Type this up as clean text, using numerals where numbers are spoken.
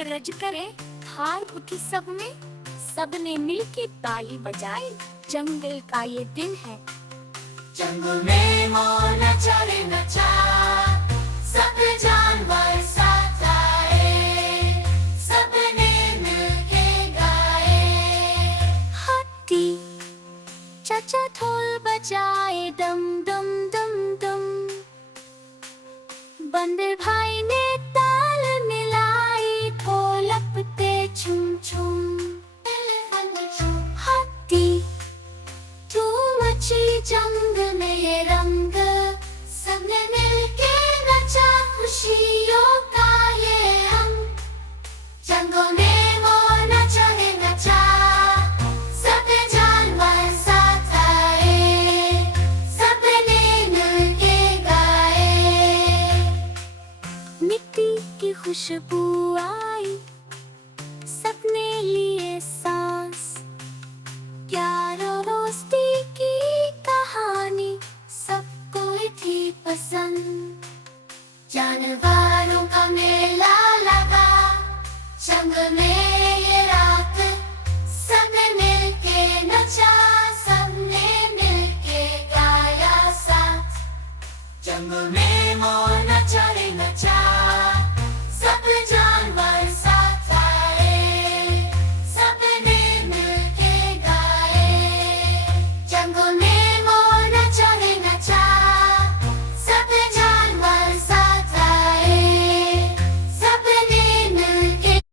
गरज करे, हार उठी सब में, सबने मिलके ताली बजाई, जंगल का ये दिन है। जंगल में मोर नचा रे नचा, सब जानवर साथ आए, सबने मिलके गाए। हाथी चाचा ढोल बजाए, डम डम डम डम। बंदर भाई ने ताल मिलाई, ढोल अपते छुम छुम। हाथी धूम मची जंगल में ये रंग, सबने मिलके नचा खुशियों का ये अंग। जंगल में मोर नचा रे नचा, सब जानवर साथ आए, सबने मिलके गाए। मिट्टी की खुशबू आई, सबने लिए सांस, प्यारो दोस्ती की कहानी सबको थी पसंद। जानवरों का मेला लगा जंगल में ये रात, सबने मिलके नचा, सबने मिलके गाया साथ। जंगल में